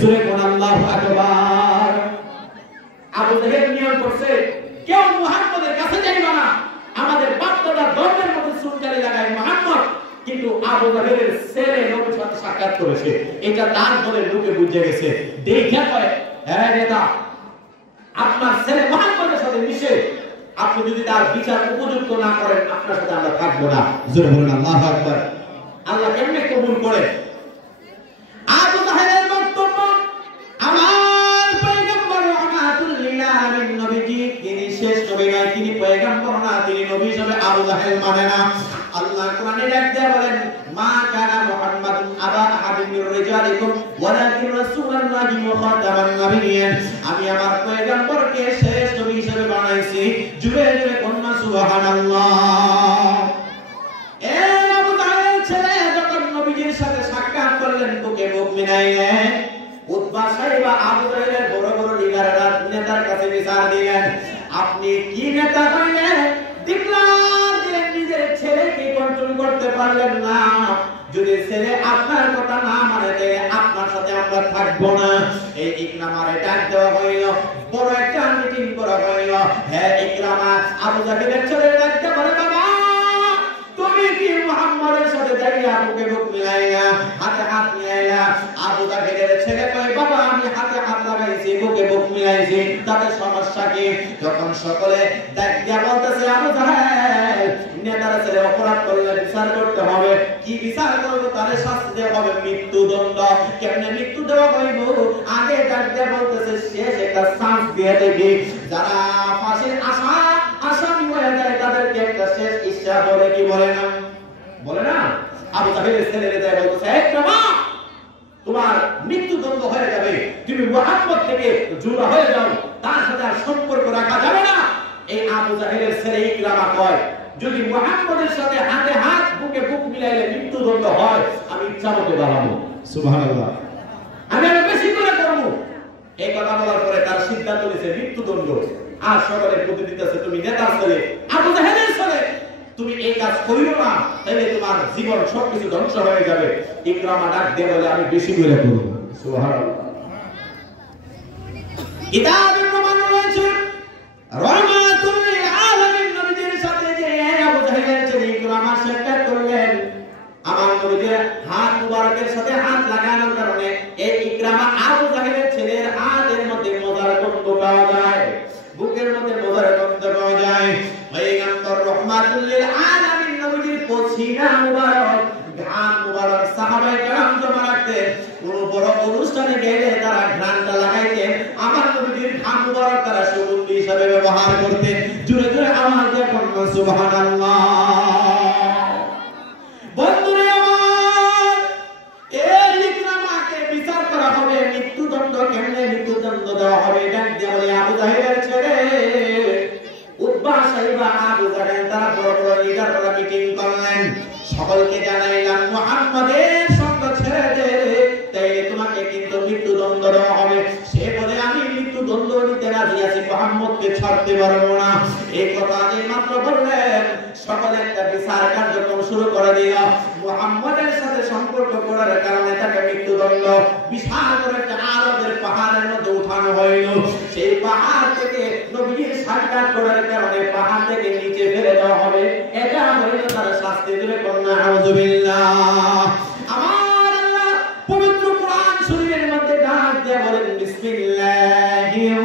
জোরে কোন আল্লাহু আকবার। আবু জাহেল নিয়ম করছে কেউ মুহাম্মদের কাছে যাইবা না, আমাদের বাপ-দাদা ধর্মের মধ্যে সুনজারি লাগায় মুহাম্মদ, কিন্তু আবু জাহেলের ছেলে নবীর সাথে সাক্ষাৎ করেছে, এটা তার দলের লোকে বুঝে গেছে। দেখা কয়, হ্যাঁ নেতা, আপনার ছেলে মুহাম্মদের সাথে মিশে, আপনি যদি তার বিচার উপযুক্ত না করেন, আপনার সাথে আমরা থাকবো না। জোরে বলুন আল্লাহু আকবার। আল্লাহ কেমনে কবুল করে? আবু জাহেলের বক্তব্য, আমার পয়গম্বর রাহমাতুল লিল আলামিন নবীজি, তিনি শেষ নবী নয়, তিনি পয়গম্বর না, তিনি নবী হিসেবে আবু জাহেল মানে না। আল্লাহ কোরআনে ডাকতে বলেন, মা কানা মুহাম্মাদুন আবা আহাদিন মির রিজালিকুম ওয়ালাকিন রাসূলুল্লাহি ওয়া খাতামান নাবিয়্যিন। আমি আমার পয়গম্বরকে শেষ নবী হিসেবে বানাইছি। জুড়ে জুড়ে কন্যা সুবহানাল্লাহ। এ আবু জাহেল ছেলে যখন নবীজির সাথে সাক্ষাৎ করলেন, বুকে বুক মিলাইলেন, উতবা সাইবা আবু জাহেলের বড় বড় লিডাররা নেতার কাছে বিচার দিলেন, আপনি কি নেতা হইলেন? দেখলাম যে নিজের ছেলেকে কন্ট্রোল করতে পারলেন না, যদি ছেলে আপনার কথা না মানে তাহলে আপনার সাথে আমরা থাকবো না। এই ইকরামারে ডাক দেওয়া হইল, বড় একটা মিটিং করা হইল। হ্যাঁ ইকরামা আবু জাহেলের ছেলে ডাকতে বলে, বাবা তুমি কি মুহাম্মদের সাথে যাইয়া বুকে বুক মিলাইয়া হাতে হাত মিলাইয়া? আবু জাহেলের ছেলে কয়, বাবা আমি হাতে হাত লাগাইছি, বুকে বুক মিলাইছি, তাতে সমস্যা কি? যখন সকলে ডাকিয়া বলতেছে, আবু জাহেল নেতার ছেলে অপরাধ করলে বিচার করতে হবে, কি বিচার করব? তারে শাস্তি দেওয়া হবে, মৃত্যুদণ্ড। কেমনে মৃত্যু দেওয়া হইব? আগে ডাকিয়া বলতেছে, শেষ একটা চান্স দিয়ে দেখি, যারা ফাঁসির আসামি হয়ে যায় তাদেরকে একটা শেষ ইচ্ছা বলে, কি বলে না? বলে না? আবু জাহেলের ছেলেরে যায় বলতেছে, ইকরামা তোমার মৃত্যুদণ্ড হয়ে যাবে, তুমি মুহাম্মদ থেকে জুড়া হয়ে যাও, তার সাথে আর সম্পর্ক রাখা যাবে না। এই আবু জাহেলের ছেলে ইকরামা কয়, যদি মুহাম্মদের সাথে হাতে হাত বুকে বুক মিলাইলে মৃত্যুদণ্ড হয়, আমি ইচ্ছা মতো বাড়াবো। সুবহানাল্লাহ, আমি আরো বেশি করে করব। এই কথা বলার পরে তার সিদ্ধান্ত নিয়েছে মৃত্যুদণ্ড। আর সকলের প্রতি দিতেছে, তুমি নেতার ছেলে, আবু জাহেলের ছেলে, তুমি এই কাজ করিও না, তাহলে তোমার জীবন সবকিছু ধ্বংস হয়ে যাবে। ইকরামা ডাক দিয়ে বলে, আমি বেশি করে করব। সুবহানাল্লাহ। কিতাবের প্রমাণ রয়েছে, রাহমাতুল লিল আলামিন নবীর সাথে যে আবু জাহেলের ছেলে ইকরামা সাক্ষাৎ করলেন, আমার নবীর হাত মুবারকের সাথে হাত লাগানোর কারণে এই ইকরামা আবু জাহেলের ছেলের হাতের মধ্যে মজার গন্ধ পাওয়া যায়, বুকের মধ্যে মজার গন্ধ পাওয়া যায়। পয়গম্বর রাহমাতুল লিল আলামিন নবীর পসিনা মুবারক, ঘাম মুবারক সাহাবায়ে কেরাম জমা রাখতেন, কোন বড় অনুষ্ঠানে গেলে তারা ঘ্রাণটা লাগাইতেন, আমার নবীর ঘাম মুবারক তারা সুগন্ধি হিসেবে ব্যবহার করতেন। জোরে জোরে আওয়াজ দিয়ে পড়ুন সুবহানাল্লাহ। বন্ধুরে আমার, এই ইকরামাকে বিচার করা হবে, মৃত্যুদণ্ড। কেমনে মৃত্যুদণ্ড দেওয়া হবে? ডাক দিয়ে বলে, আবু জাহেলের ছেলে উতবা সাইবা আবু জাহেল তারা বড় বড় লিডাররা মিটিং করলেন, সকলকে জানাইলাম মুহাম্মদের সঙ্গ ছেড়ে দে, তাইলে তোমাকে কিন্তু মৃত্যুদণ্ড দেওয়া হবে। সে বলে, আমি মৃত্যুদণ্ড নিতে রাজি আছি, মুহাম্মদকে ছাড়তে পারবো না। এই কথা যে মাত্র বললেন, সকলে একটা বিচার কার্যক্রম শুরু করে দিল। মুহাম্মদের সাথে সম্পর্ক করার কারণে তাকে মৃত্যুদণ্ড বিশাল করে একটা আরবের পাহাড়ের মধ্যে উঠানো হইল। সেই পাহাড় থেকে নবীর সাক্ষাৎ করার কারণে পাহাড় থেকে নিচে ফেলে দেওয়া হবে। এটা হইল তার শাস্তি। দিলে কন্যা আউযুবিল্লাহ। আমার আল্লাহ পবিত্র কোরআন শরীফের মধ্যে ডাক দিয়ে বলেন, বিসমিল্লাহির